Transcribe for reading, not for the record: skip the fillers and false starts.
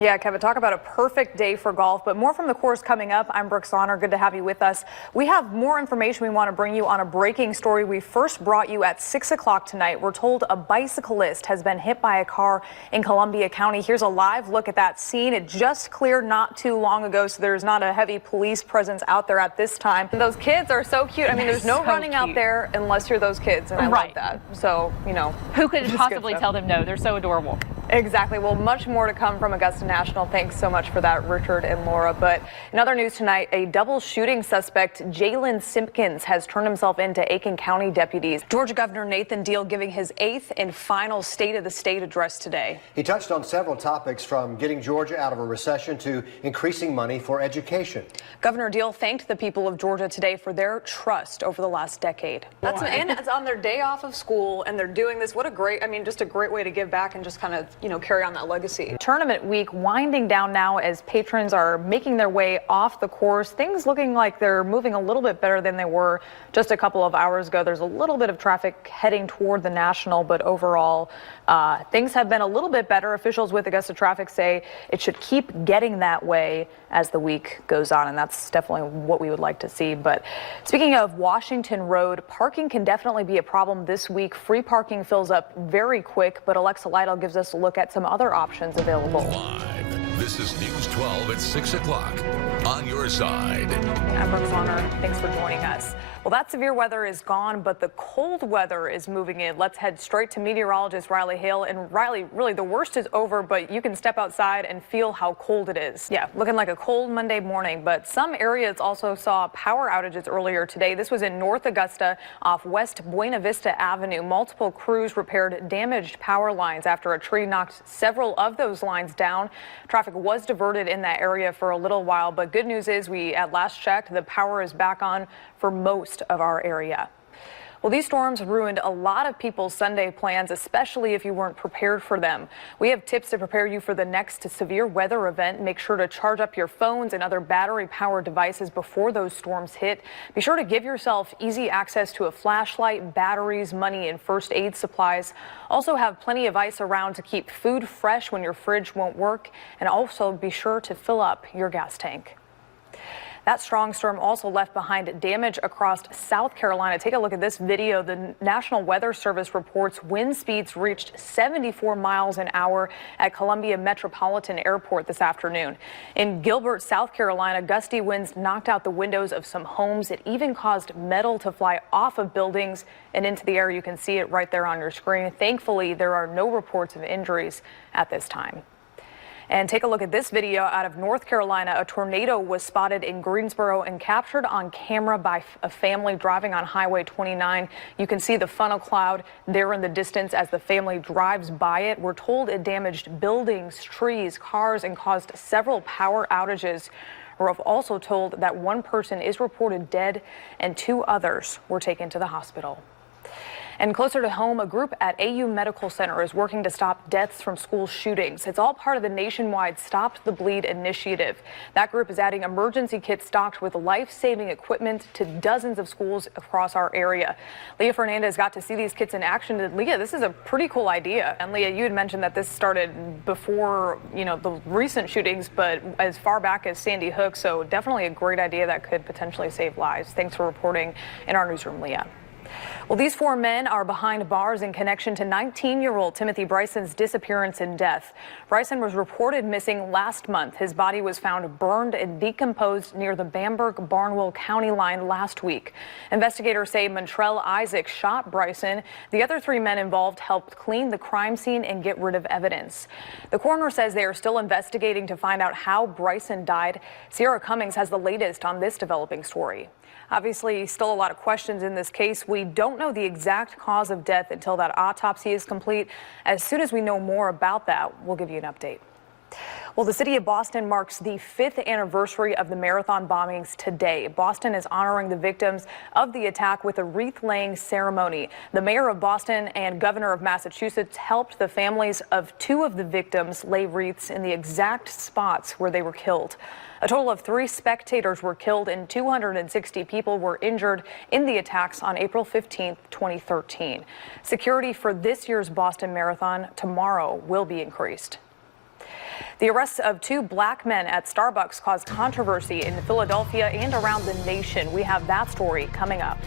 Yeah, Kevin, talk about a perfect day for golf, but more from the course coming up. I'm Brooke Zauner. Good to have you with us. We have more information we want to bring you on a breaking story we first brought you at 6 o'clock tonight. We're told a bicyclist has been hit by a car in Columbia County. Here's a live look at that scene. It just cleared not too long ago, so there's not a heavy police presence out there at this time. And those kids are so cute. I mean, there's no running out there unless you're those kids, and I love that. So, you know. Who could possibly tell them no? They're so adorable. Exactly. Well, much more to come from Augusta National. Thanks so much for that, Richard and Laura. But in other news tonight, a double shooting suspect, Jalen Simpkins, has turned himself in to Aiken County deputies. Georgia Governor Nathan Deal giving his 8th and final State of the State address today. He touched on several topics, from getting Georgia out of a recession to increasing money for education. Governor Deal thanked the people of Georgia today for their trust over the last decade. And it's on their day off of school, and they're doing this. What a great, just a great way to give back and just kind of, carry on that legacy. Tournament week winding down now as patrons are making their way off the course. Things looking like they're moving a little bit better than they were just a couple of hours ago. There's a little bit of traffic heading toward the National, but overall things have been a little bit better. Officials with Augusta Traffic say it should keep getting that way as the week goes on, and that's definitely what we would like to see. But speaking of Washington Road, parking can definitely be a problem this week. Free parking fills up very quick, but Alexa Lytle gives us a look at some other options available. Live. This is News 12 at 6 o'clock. On your side. I'm Brooke Zauner. Thanks for joining us. Well, that severe weather is gone, but the cold weather is moving in. Let's head straight to meteorologist Riley Hale. And Riley, really, the worst is over, but you can step outside and feel how cold it is. Yeah, looking like a cold Monday morning, but some areas also saw power outages earlier today. This was in North Augusta off West Buena Vista Avenue. Multiple crews repaired damaged power lines after a tree knocked several of those lines down. Traffic was diverted in that area for a little while, but good news is at last checked, the power is back on for most of our area. Well, these storms ruined a lot of people's Sunday plans, especially if you weren't prepared for them. We have tips to prepare you for the next severe weather event. Make sure to charge up your phones and other battery-powered devices before those storms hit. Be sure to give yourself easy access to a flashlight, batteries, money, and first aid supplies. Also have plenty of ice around to keep food fresh when your fridge won't work. And also be sure to fill up your gas tank. That strong storm also left behind damage across South Carolina. Take a look at this video. The National Weather Service reports wind speeds reached 74 miles an hour at Columbia Metropolitan Airport this afternoon. In Gilbert, South Carolina, gusty winds knocked out the windows of some homes. It even caused metal to fly off of buildings and into the air. You can see it right there on your screen. Thankfully, there are no reports of injuries at this time. And take a look at this video out of North Carolina. A tornado was spotted in Greensboro and captured on camera by a family driving on Highway 29. You can see the funnel cloud there in the distance as the family drives by it. We're told it damaged buildings, trees, cars, and caused several power outages. We're also told that one person is reported dead and 2 others were taken to the hospital. And closer to home, a group at AU Medical Center is working to stop deaths from school shootings. It's all part of the nationwide Stop the Bleed initiative. That group is adding emergency kits stocked with life-saving equipment to dozens of schools across our area. Leah Fernandez got to see these kits in action. And Leah, this is a pretty cool idea. And Leah, you had mentioned that this started before, the recent shootings, but as far back as Sandy Hook. So definitely a great idea that could potentially save lives. Thanks for reporting in our newsroom, Leah. Well, these 4 men are behind bars in connection to 19-year-old Timothy Bryson's disappearance and death. Bryson was reported missing last month. His body was found burned and decomposed near the Bamberg-Barnwell County line last week. Investigators say Montrell Isaac shot Bryson. The other 3 men involved helped clean the crime scene and get rid of evidence. The coroner says they are still investigating to find out how Bryson died. Sierra Cummings has the latest on this developing story. Obviously, still a lot of questions in this case. We don't know the exact cause of death until that autopsy is complete. As soon as we know more about that, we'll give you an update. Well, the city of Boston marks the 5th anniversary of the marathon bombings today. Boston is honoring the victims of the attack with a wreath-laying ceremony. The mayor of Boston and governor of Massachusetts helped the families of 2 of the victims lay wreaths in the exact spots where they were killed. A total of 3 spectators were killed and 260 people were injured in the attacks on April 15, 2013. Security for this year's Boston Marathon tomorrow will be increased. The arrests of two black men at Starbucks caused controversy in Philadelphia and around the nation. We have that story coming up.